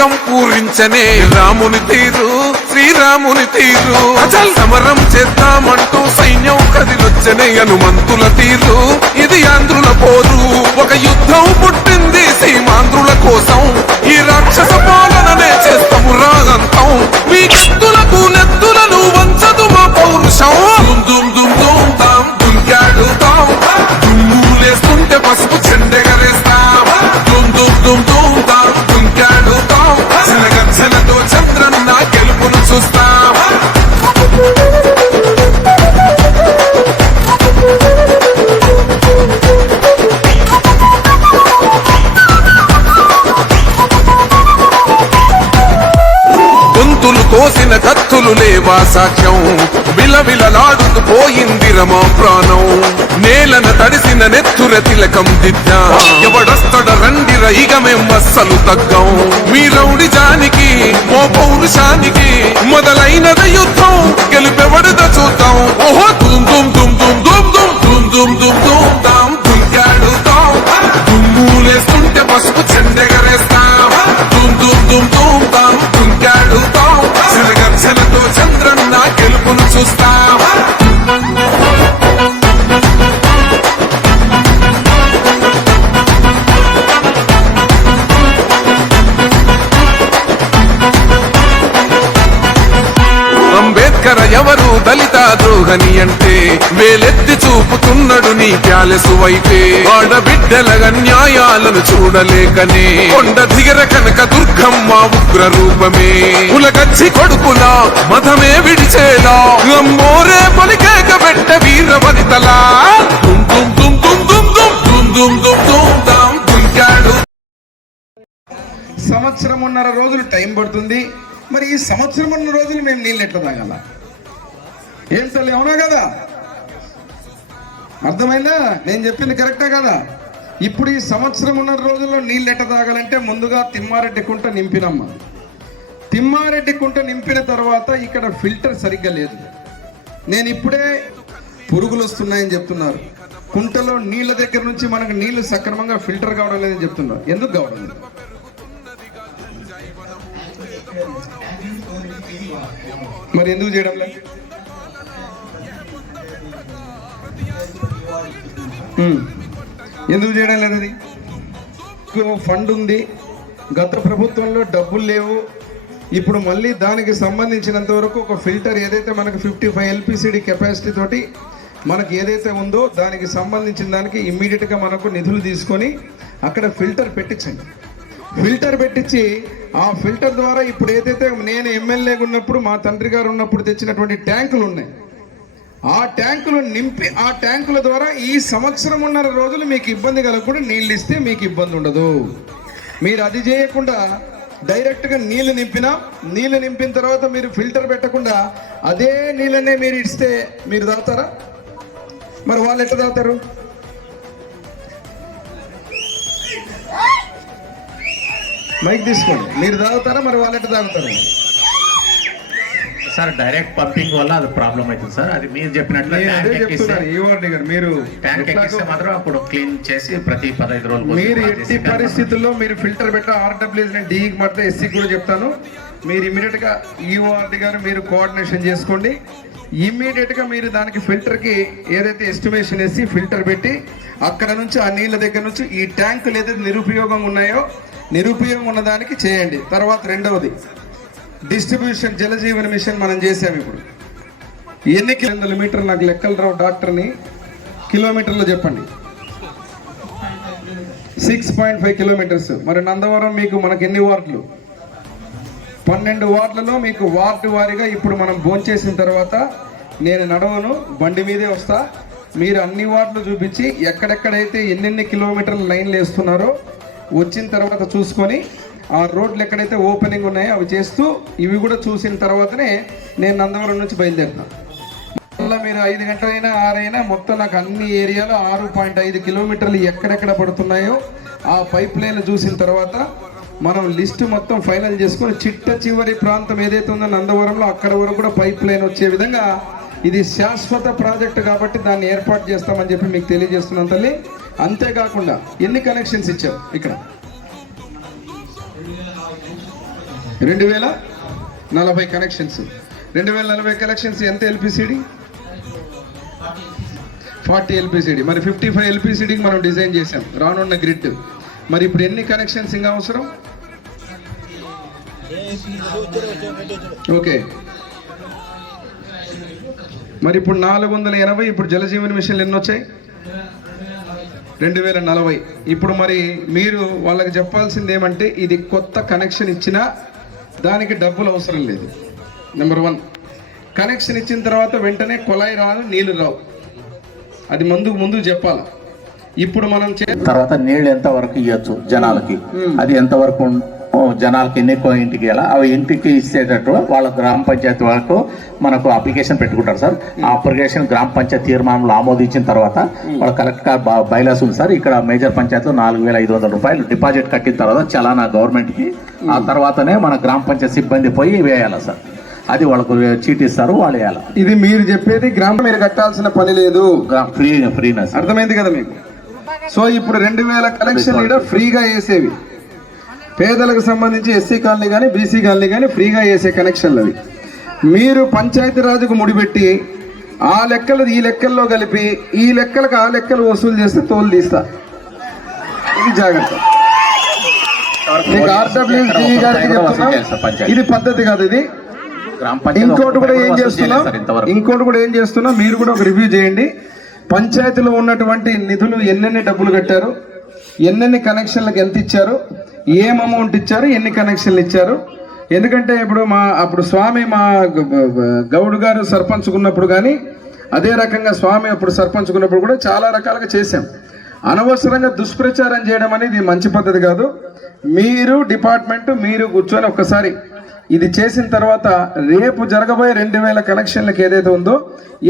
కోరికం పూరించనే రాముని తీరు శ్రీరాముని తీరు అచల్ సమరం చేద్దామంటూ సైన్యం కదిలొచ్చనే హనుమంతుల తీరు ఇది ఆంధ్రుల పోరు ఒక యుద్ధం పుట్టింది సీమాంధ్రుల కోసం ఈ రాక్షస పాలననే చేస్తాము రాగంతం మీ కత్తులకు నెత్తులను వంచదు మా పౌరుషం దుమ్ దుమ్ దుమ్ తాం దుంకాడుతాం దుమ్ములేస్తుంటే పసుపు చెండెగరేస్తాం దుమ్ దుమ్ దుమ్ దుమ్ తాం దుంకాడుతాం శనగర్జనతో చంద్రన్న గెలుపును చూస్తాం కోసిన కత్తులు లేవా సాక్ష్యం విలవిలలాడుతూ పోయింది రమా ప్రాణం నేలన తడిసిన నెత్తుర తిలకం దిద్దా ఎవడొస్తడ రండి రైగ మేం అస్సలు తగ్గం మీ రౌడి జానికి ఓ పౌరుషానికి మొదలైనద యుద్ధం గెలుపెవడద చూద్దాం ఓహో దుమ్ దుమ్ దుమ్ దుమ్ దుమ్ దుమ్ దుమ్ దుమ్ దుమ్ దుమ్ తాం దుంకాడుతాం దుమ్ములేస్తుంటే పసుపు చెండెగరేస్తాం దుమ్ దుమ్ దుమ్ దుమ్ తాం దుంకాడుతాం శనగర్జనతో చంద్రన్న గెలుపును చూస్తాం అంబేద్కర్ ఎవరు దళిత ద్రోహని అంటే వేలెత్తి చూపుతున్నాడు నీ ప్యాలెసు వైపే ఆడబిడ్డల న్యాయాలను చూడలేకనే కొండ దిగర కనక దుర్గమ్మ ఉగ్ర రూపమే కులగచ్చి కొడుకులా మతమే విడిచేలా అమ్మోరే పలికేక పెట్ట వీర వనితలా దుమ్ దుమ్ దుమ్ దుమ్ దుమ్ దుమ్ దుమ్ దుమ్ దుమ్ దుమ్ దుంకాడు. సంవత్సరమున్నర రోజులు టైం పడుతుంది. మరి ఈ సంవత్సరమున్నర రోజులు మేము నీళ్ళు ఎట్లా తాగాల? ఏం తల్లి, అవునా కదా? అర్థమైందా? నేను చెప్పింది కరెక్టా కదా? ఇప్పుడు ఈ సంవత్సరమున్నర రోజుల్లో నీళ్ళు ఎట్లా తాగాలంటే ముందుగా తిమ్మారెడ్డి కుంట నింపినమ్మ. తిమ్మారెడ్డి కుంట నింపిన తర్వాత ఇక్కడ ఫిల్టర్ సరిగ్గా లేదు. నేను ఇప్పుడే పురుగులు వస్తున్నాయని చెప్తున్నారు. కుంటలో నీళ్ళ దగ్గర నుంచి మనకు నీళ్లు సక్రమంగా ఫిల్టర్ కావడం లేదని చెప్తున్నారు. ఎందుకు కావడం లేదు? మరి ఎందుకు చేయడం లేదు? ఎందుకు చేయడం లేదు? అది ఫండ్ ఉంది, గత ప్రభుత్వంలో డబ్బులు లేవు. ఇప్పుడు మళ్ళీ దానికి సంబంధించినంత వరకు ఒక ఫిల్టర్ ఏదైతే మనకు 55 LPCD కెపాసిటీ తోటి మనకు ఏదైతే ఉందో దానికి సంబంధించిన దానికి ఇమ్మీడియట్గా మనకు నిధులు తీసుకొని అక్కడ ఫిల్టర్ పెట్టించండి. ఫిల్టర్ పెట్టించి ఆ ఫిల్టర్ ద్వారా ఇప్పుడు ఏదైతే నేను ఎమ్మెల్యేగా ఉన్నప్పుడు మా తండ్రి గారు ఉన్నప్పుడు తెచ్చినటువంటి ట్యాంకులు ఉన్నాయి, ఆ ట్యాంకులు నింపి ఆ ట్యాంకుల ద్వారా ఈ సంవత్సరమున్నర రోజులు మీకు ఇబ్బంది కలగకుండా నీళ్ళు ఇస్తే మీకు ఇబ్బంది ఉండదు. మీరు అది చేయకుండా డైరెక్ట్గా నీళ్లు నింపిన తర్వాత మీరు ఫిల్టర్ పెట్టకుండా అదే నీళ్ళనే మీరు ఇస్తే మీరు తాగుతారా? మరి వాళ్ళు ఎట్లా తాగుతారు? మైక్ తీసుకోండి. మీరు తాగుతారా? మరి వాళ్ళు ఎట్లా తాగుతారు? సార్ డైరెక్ట్ పంపింగ్ వల్ల అది ప్రాబ్లం అవుతుంది సార్. అది మీరు చెప్పినట్లు మీరు ట్యాంక్ ఎక్కిస్తే మాత్రం అప్పుడు క్లీన్ చేసి ప్రతి 15 రోజులు మీరు ఎట్టి పరిస్థితుల్లో మీరు ఫిల్టర్ పెట్ట RWS నేను డీకి మాత్రం SC కూడా చెప్తాను. మీరు ఇమీడియట్ గా EORD గారు మీరు కోఆర్డినేషన్ చేసుకోండి. ఇమ్మీడియట్ గా మీరు దానికి ఫిల్టర్ కి ఏదైతే ఎస్టిమేషన్ వేసి ఫిల్టర్ పెట్టి అక్కడ నుంచి ఆ నీళ్ళ దగ్గర నుంచి ఈ ట్యాంకులు ఏదైతే నిరుపయోగంగా ఉన్నాయో నిరుపయోగం ఉన్న దానికి చేయండి. తర్వాత రెండవది డిస్ట్రిబ్యూషన్ జలజీవన మిషన్ మనం చేసాము. ఇప్పుడు ఎన్ని కిలోమీటర్లు నాకు లెక్కలు రావు, డాక్టర్ని కిలోమీటర్లో చెప్పండి. 6.5 కిలోమీటర్స్. మరి నందవరం మీకు మనకు ఎన్ని వార్డులు? 12 వార్డులలో మీకు వార్డు వారీగా ఇప్పుడు మనం భోంచేసిన తర్వాత నేను నడవను, బండి మీదే వస్తా. మీరు అన్ని వార్డులు చూపించి ఎక్కడెక్కడైతే ఎన్నెన్ని కిలోమీటర్ల లైన్లు వేస్తున్నారో వచ్చిన తర్వాత చూసుకొని ఆ రోడ్లు ఎక్కడైతే ఓపెనింగ్ ఉన్నాయో అవి చేస్తూ ఇవి కూడా చూసిన తర్వాతనే నేను నందవరం నుంచి బయలుదేరుతాను. మళ్ళీ మీరు 5 గంటలైనా 6 అయినా మొత్తం నాకు అన్ని ఏరియాలో 6.5 కిలోమీటర్లు ఎక్కడెక్కడ పడుతున్నాయో ఆ పైప్ లైన్ చూసిన తర్వాత మనం లిస్టు మొత్తం ఫైనల్ చేసుకొని చిట్ట చివరి ప్రాంతం ఏదైతే ఉందో నందవరంలో అక్కడ వరకు కూడా పైప్ లైన్ వచ్చే విధంగా ఇది శాశ్వత ప్రాజెక్టు కాబట్టి దాన్ని ఏర్పాటు చేస్తామని చెప్పి మీకు తెలియజేస్తున్నాం తల్లి. అంతేకాకుండా ఎన్ని కనెక్షన్స్ ఇచ్చారు ఇక్కడ? 2040 కనెక్షన్స్. 2040 కనెక్షన్స్ ఎంత ఎల్పిసిడి? 40 ఎల్పిసిడి. మరి 55 ఎల్పిసిడికి మనం డిజైన్ చేసాం రానున్న గ్రిడ్. మరి ఇప్పుడు ఎన్ని కనెక్షన్స్ ఇంకా అవసరం? ఓకే, మరి ఇప్పుడు 480. ఇప్పుడు జలజీవన్ మిషన్లు ఎన్ని వచ్చాయి? 2040. ఇప్పుడు మరి మీరు వాళ్ళకి చెప్పాల్సింది ఏమంటే ఇది కొత్త కనెక్షన్ ఇచ్చినా దానికి డబ్బులు అవసరం లేదు. నెంబర్ 1, కనెక్షన్ ఇచ్చిన తర్వాత వెంటనే కొలాయి రాదు, నీళ్లు రావు. అది ముందు చెప్పాలి. ఇప్పుడు మనం తర్వాత నీళ్లు ఎంత వరకు ఇవ్వచ్చు జనాలకి, అది ఎంతవరకు జనాలకి ఎన్ని ఇంటికి వెళ్ళా అవి ఇంటికి ఇచ్చేటట్టు వాళ్ళ గ్రామ పంచాయతీ వరకు మనకు అప్లికేషన్ పెట్టుకుంటారు సార్. ఆ అప్లికేషన్ గ్రామ పంచాయతీ తీర్మానంలో ఆమోదించిన తర్వాత వాళ్ళ కలెక్టర్ బైలాస్ ఉంది సార్. ఇక్కడ మేజర్ పంచాయతీలో 4,500 రూపాయలు డిపాజిట్ కట్టిన తర్వాత చలానా గవర్నమెంట్కి. ఆ తర్వాతనే మన గ్రామ పంచాయతీ సిబ్బంది పోయి వేయాలి సార్. అది వాళ్ళకు చీట్ ఇస్తారు, వాళ్ళు వేయాలి. ఇది మీరు చెప్పేది గ్రామం మీరు కట్టాల్సిన పని లేదు, ఫ్రీనా. అర్థమైంది కదా మీకు? సో ఇప్పుడు 2000 కనెక్షన్ కూడా ఫ్రీగా వేసేవి, పేదలకు సంబంధించి ఎస్సీ కాలనీ కానీ బీసీ కాలనీ కానీ ఫ్రీగా వేసే కనెక్షన్లు అవి. మీరు పంచాయతీరాజ్కు ముడిపెట్టి ఆ లెక్కలు ఈ లెక్కల్లో కలిపి ఈ లెక్కలకు ఆ లెక్కలు వసూలు చేస్తే తోలు తీస్తా. ఇది జాగ్రత్త. ఆర్డబ్ల్యూజీ గారికి చెప్తున్నా, ఇది పద్ధతి కాదు. ఇది ఇంకోటి కూడా ఏం చేస్తున్నా మీరు కూడా ఒక రివ్యూ చేయండి. పంచాయతీలో ఉన్నటువంటి నిధులు ఎన్నెన్ని డబ్బులు కట్టారు, ఎన్నెన్ని కనెక్షన్లకు ఎంత ఇచ్చారు, ఏం అమౌంట్ ఇచ్చారు, ఎన్ని కనెక్షన్లు ఇచ్చారు. ఎందుకంటే అప్పుడు స్వామి మా గౌడ్ గారు సర్పంచుకున్నప్పుడు కానీ అదే రకంగా స్వామి అప్పుడు సర్పంచుకున్నప్పుడు కూడా చాలా రకాలుగా చేశాం. అనవసరంగా దుష్ప్రచారం చేయడం అనేది మంచి పద్ధతి కాదు. మీరు డిపార్ట్మెంట్ మీరు కూర్చొని ఒక్కసారి ఇది చేసిన తర్వాత రేపు జరగబోయే 2000 కనెక్షన్లకు ఏదైతే ఉందో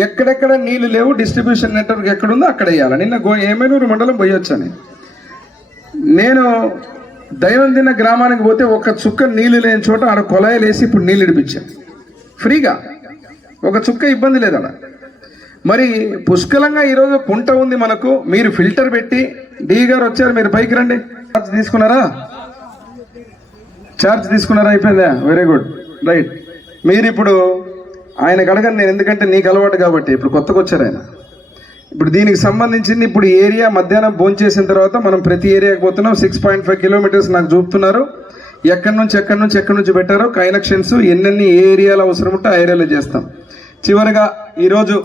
ఎక్కడెక్కడ నీళ్లు లేవు, డిస్ట్రిబ్యూషన్ నెట్వర్క్ ఎక్కడుందో అక్కడ వేయాలి. నిన్న ఏమేనూరు మండలం పోయొచ్చాను నేను. దైవందిన గ్రామానికి పోతే ఒక చుక్క నీళ్లు లేని చోట ఆడ కొలాయిలు వేసి ఇప్పుడు నీళ్ళు ఇడిపించాను ఫ్రీగా. ఒక చుక్క ఇబ్బంది లేదు అక్కడ. మరి పుష్కలంగా ఈరోజు కుంట ఉంది మనకు. మీరు ఫిల్టర్ పెట్టి డీ గారు వచ్చారు, మీరు పైకి రండి. ఛార్జ్ తీసుకున్నారా? అయిపోయిందా? Very good, right. మీరు ఇప్పుడు ఆయనకు అడగండి నేను, ఎందుకంటే నీకు అలవాటు కాబట్టి. ఇప్పుడు కొత్తగా వచ్చారు ఆయన. ఇప్పుడు దీనికి సంబంధించింది ఇప్పుడు ఏరియా మధ్యాహ్నం భోంచేసిన తర్వాత మనం ప్రతి ఏరియాకి పోతున్నాం. 6.5 కిలోమీటర్స్ నాకు చూపుతున్నారు. ఎక్కడి నుంచి పెట్టారో కనెక్షన్స్ ఎన్నెన్ని ఏ ఏరియాలో అవసరం ఉంటే ఆ ఏరియాలో చేస్తాం. చివరిగా ఈరోజు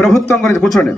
ప్రభుత్వం గురించి కూర్చోండి.